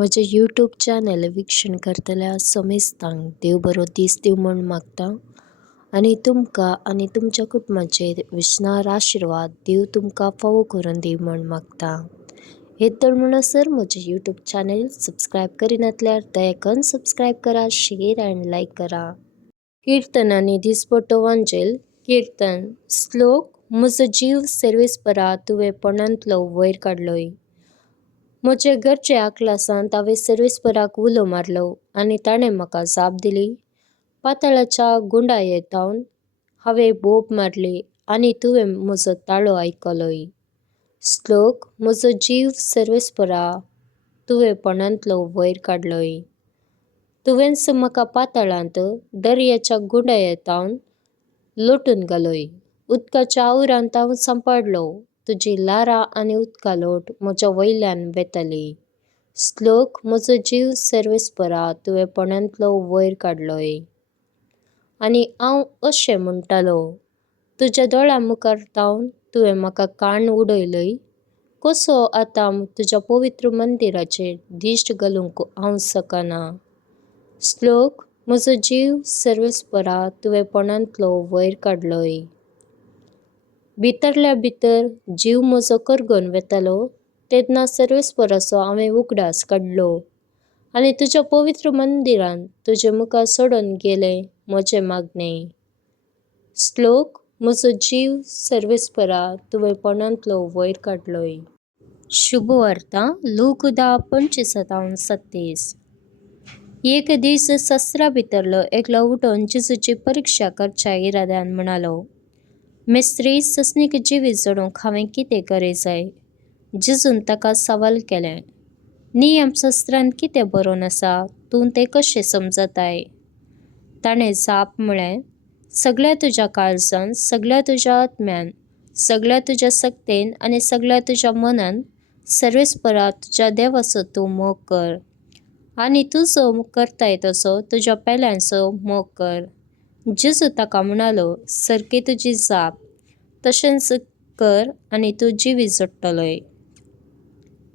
म्हजें YouTube channel विक्षण करतल्या समेस्तांक देव बरो दीस दिव म्हूण मागता आनी तुमकां आनी तुमच्या कुटुंबाचेर विस्नार आशिर्वाद देव तुमकां फावो करून दिव म्हूण मागता। हेतर म्हणसर म्हजें यूट्यूब चॅनल सबस्क्रायब करिनातल्यार दया करून सबस्क्रायब करा, शेअर एंड लायक करा। कीर्तनांनी दिसपट्टो वांचेल कीर्तन श्लोक म्हजो जीव सर्वेस्परा तुवें पणांतलो वयर काडलोय। म्हजे घरचे आकला सावन हांवें सर्वेस्पराक उलो मारलो आनी ताणें म्हाका जाप दिली। पाताळाच्या गुंडायेतावन हांवें बोब मारली आनी तुवें म्हजो ताळो आयकलोय। श्लोक म्हजो जीव सर्वेस्परा तुवें पणांतलो वयर काडलोय। तुवेंच म्हाका पाताळांत दर्याच्या गुंडायेतावन लोटून घालोय। उदकाच्या आवरांत हांव सांपाडलो, तुजी ल्हारां आनी उदका लोट म्हज्या वयल्यान वेतली। श्लोक म्हजो जीव सर्वेस्परा तुवें पणांतलो वयर काडलोय। आनी हांव अशें म्हणटालो, तुज्या दोळ्यां मुखार तावन तुवें म्हाका काण उडयलय। कसो आतां तुज्या पवित्र मंदिराचेर दिश्ट घालूंक हांव शकना। श्लोक म्हजो जीव सर्वेस्परा तुवें पणांतलो वयर काडलोय। भितरल्या भितर जीव म्हजो करगोन वेतालो तेन्ना सर्वेस्पराचो हांवें उगडास काडलो आनी तुज्या पवित्र मंदिरांत तुजे मुखार सोडून गेलें म्हजें मागणें। श्लोक म्हजो जीव सर्वेस्परा तुवें पणांतलो वयर काडलोय। शुभ वार्ता लूक 10:25-37। एक दीस सस्त्रा भितरलो एकलो उठोन जेजूची परीक्षा करच्या इराद्यान म्हणालो, मेस्त्री ससनीक जिवीत जडूंक हांवें कितें करें जाय? जेजून ताका सवाल केलें, नियमशास्त्रांत कितें बरोवन आसा, तूं तें कशें समजताय? ताणें जाप म्हळें, सगळ्या तुज्या काळजान, सगळ्या तुज्या आत्म्यान, सगळ्या तुज्या सक्तेन आनी सगळ्या तुज्या मनान सर्वेस्परा तुज्या देवाचो तूं मोग कर आनी तूं जो करताय तसो तुज्या पेल्यांचो मोग कर। जेजू ताका म्हणालो, सारकी तुजी जाप, तशेंच कर आनी तूं जिवीत जडटलोय।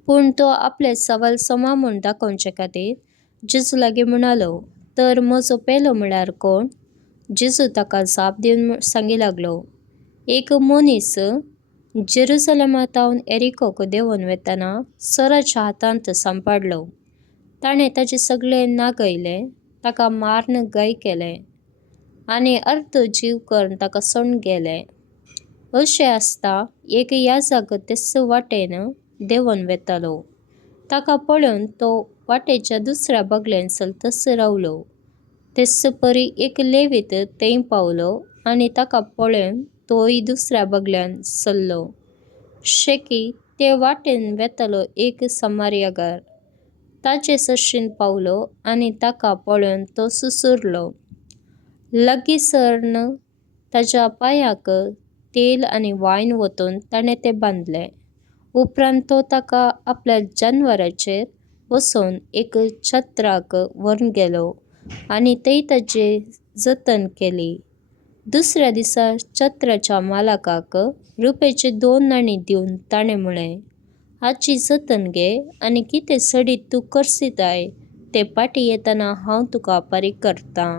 पूण तो आपले सवाल समजावन दाखोवचे खातीर जेजू लागीं म्हणालो, तर म्हजो पेलो म्हळ्यार कोण? जेजू ताका जाप दिवन सांगी लागलो, एक मनीस जेरुसलेमांतावन एरिकोक देंवून वेतना सोराच्या हातांत सांपाडलो। ताणें ताचे सगळे नागयले, ताका मारन गाय केलें आनी अर्द जीव करून ताका सोडून गेलें। अशें आसता एक याजक तेच वाटेन देंवून वेतालो। ताका पळोवन तो वाटेच्या दुसऱ्या बागलेन चलतस रावलो। तेच परी एक लेवीत थंय पावलो आनी ताका पळोवन तोय दुसऱ्या बागल्यान चल्लो। शेकी ते वाटेन वेतालो एक समारियाकार ताचे साश्टीन पावलो आनी ताका पळोवन तो सुसुरलो। लागींसरन ताच्या पांयांक तेल आनी वायन वतून ताणें ते बांदले। उपरांत तो ताका आपल्या जनावराचेर बसोवन एक छत्राक व्हरून गेलो आनी थंय ताची जतन केली। दुसऱ्या दिसा छत्राच्या मालकाक रुपेचे 2 नाणीं दिवन ताणें म्हळें, हाची जतन घे आनी कितें सडीत तूं करसिताय तें फाटीं येतना हांव तुका फारीक करतां।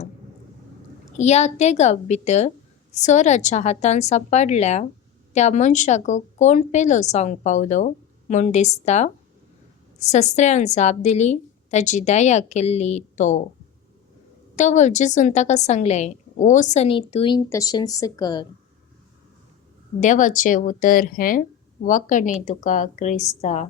ह्या तेगा भितर सोराच्या हातान सांपाडल्या त्या मनशाक कोण पेलो जावंक पावलो म्हूण दिसता? सस्त्र्यान जाप दिली, ताची दया केल्ली तो। तवल जेजून ताका सांगलें, वच आनी तूंय तशेंच कर। देवाचें उतर हें, वाखणी तुका क्रिस्ता।